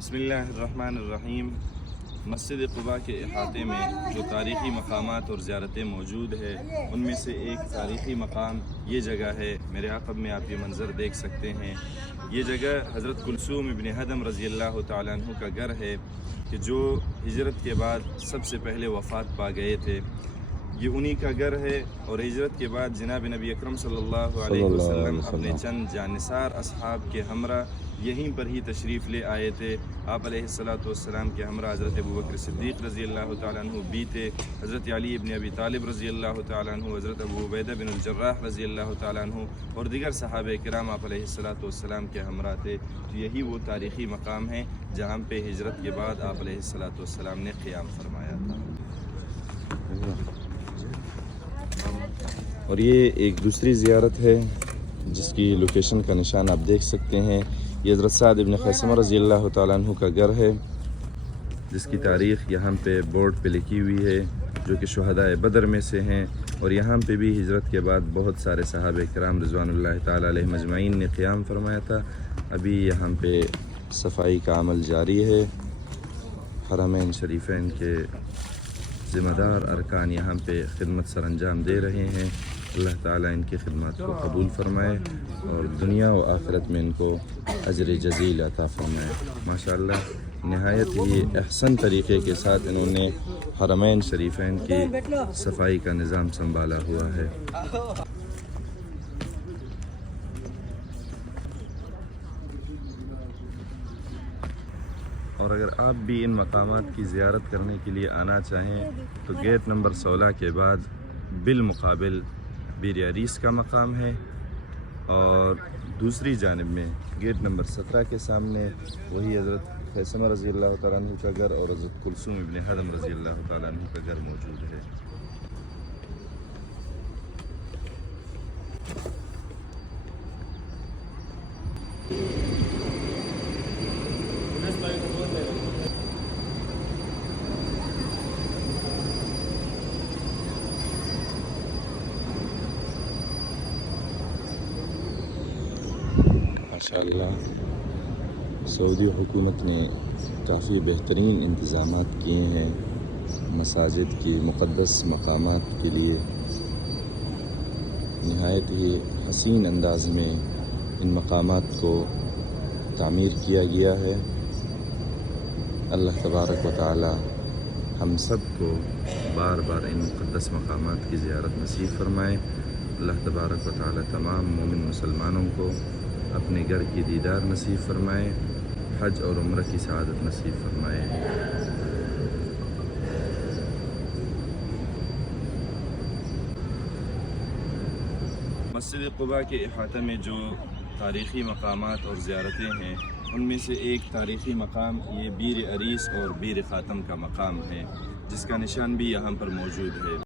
بسم اللہ الرحمن الرحیم۔ مسجد قباء کے احاطے میں جو تاریخی مقامات اور زیارتیں موجود ہے ان میں سے ایک تاریخی مقام یہ جگہ ہے۔ میرے عقب میں آپ یہ منظر دیکھ سکتے ہیں۔ یہ جگہ حضرت کلثوم ابن ہدم رضی اللہ تعالیٰ عنہ کا گھر ہے کہ جو ہجرت کے بعد سب سے پہلے وفات پا گئے تھے۔ یہ انہی کا گھر ہے اور ہجرت کے بعد جناب نبی اکرم صلی اللہ علیہ وسلم اپنے چند جانثار اصحاب کے ہمراہ یہیں پر ہی تشریف لے آئے تھے۔ آپ علیہ السلام کے ہمراہ حضرت ابوبکر صدیق رضی اللہ تعالیٰ عنہ بھی تھے، حضرت علی ابن ابی طالب رضی اللہ تعالیٰ عنہ، حضرت ابو عبیدہ بن الجراح رضی اللہ تعالیٰ عنہ اور دیگر صحابہ کرام آپ علیہ السلام کے ہمراہ تھے۔ تو یہی وہ تاریخی مقام ہے جہاں پہ ہجرت کے بعد آپ علیہ السلام نے قیام فرمایا تھا۔ اور یہ ایک دوسری زیارت ہے جس کی لوکیشن کا نشان آپ دیکھ سکتے ہیں۔ یہ حضرت سعد ابن خیثمہ رضی اللہ تعالیٰ عنہ کا گھر ہے جس کی تاریخ یہاں پہ بورڈ پہ لکھی ہوئی ہے، جو کہ شہدائے بدر میں سے ہیں، اور یہاں پہ بھی ہجرت کے بعد بہت سارے صحابہ کرام رضوان اللہ تعالیٰ علیہ مجمعین نے قیام فرمایا تھا۔ ابھی یہاں پہ صفائی کا عمل جاری ہے۔ حرمین شریفین کے ذمہ دار ارکان یہاں پہ خدمت سر انجام دے رہے ہیں۔ اللہ تعالیٰ ان کی خدمات کو قبول فرمائے اور دنیا و آخرت میں ان کو اجر جزیل عطا فرمائے۔ ماشاءاللہ نہایت ہی احسن طریقے کے ساتھ انہوں نے حرمین شریفین کی صفائی کا نظام سنبھالا ہوا ہے۔ اور اگر آپ بھی ان مقامات کی زیارت کرنے کے لیے آنا چاہیں تو گیٹ نمبر 16 کے بعد بالمقابل بیر عریس کا مقام ہے، اور دوسری جانب میں گیٹ نمبر 17 کے سامنے وہی حضرت خیثمہ رضی اللہ تعالیٰ عنہ کا گھر اور حضرت کلثوم ابن ہدم رضی اللہ تعالیٰ عنہ کا گھر موجود ہے۔ ماشاءاللہ سعودی حکومت نے کافی بہترین انتظامات کیے ہیں مساجد کی مقدس مقامات کے لیے۔ نہایت ہی حسین انداز میں ان مقامات کو تعمیر کیا گیا ہے۔ اللہ تبارک و تعالی ہم سب کو بار بار ان مقدس مقامات کی زیارت نصیب فرمائے۔ اللہ تبارک و تعالی تمام مومن مسلمانوں کو اپنے گھر کی دیدار نصیب فرمائے، حج اور عمرہ کی سعادت نصیب فرمائے۔ مسجد قباء کے احاطے میں جو تاریخی مقامات اور زیارتیں ہیں ان میں سے ایک تاریخی مقام یہ بیر عریس اور بیر خاتم کا مقام ہے، جس کا نشان بھی یہاں پر موجود ہے۔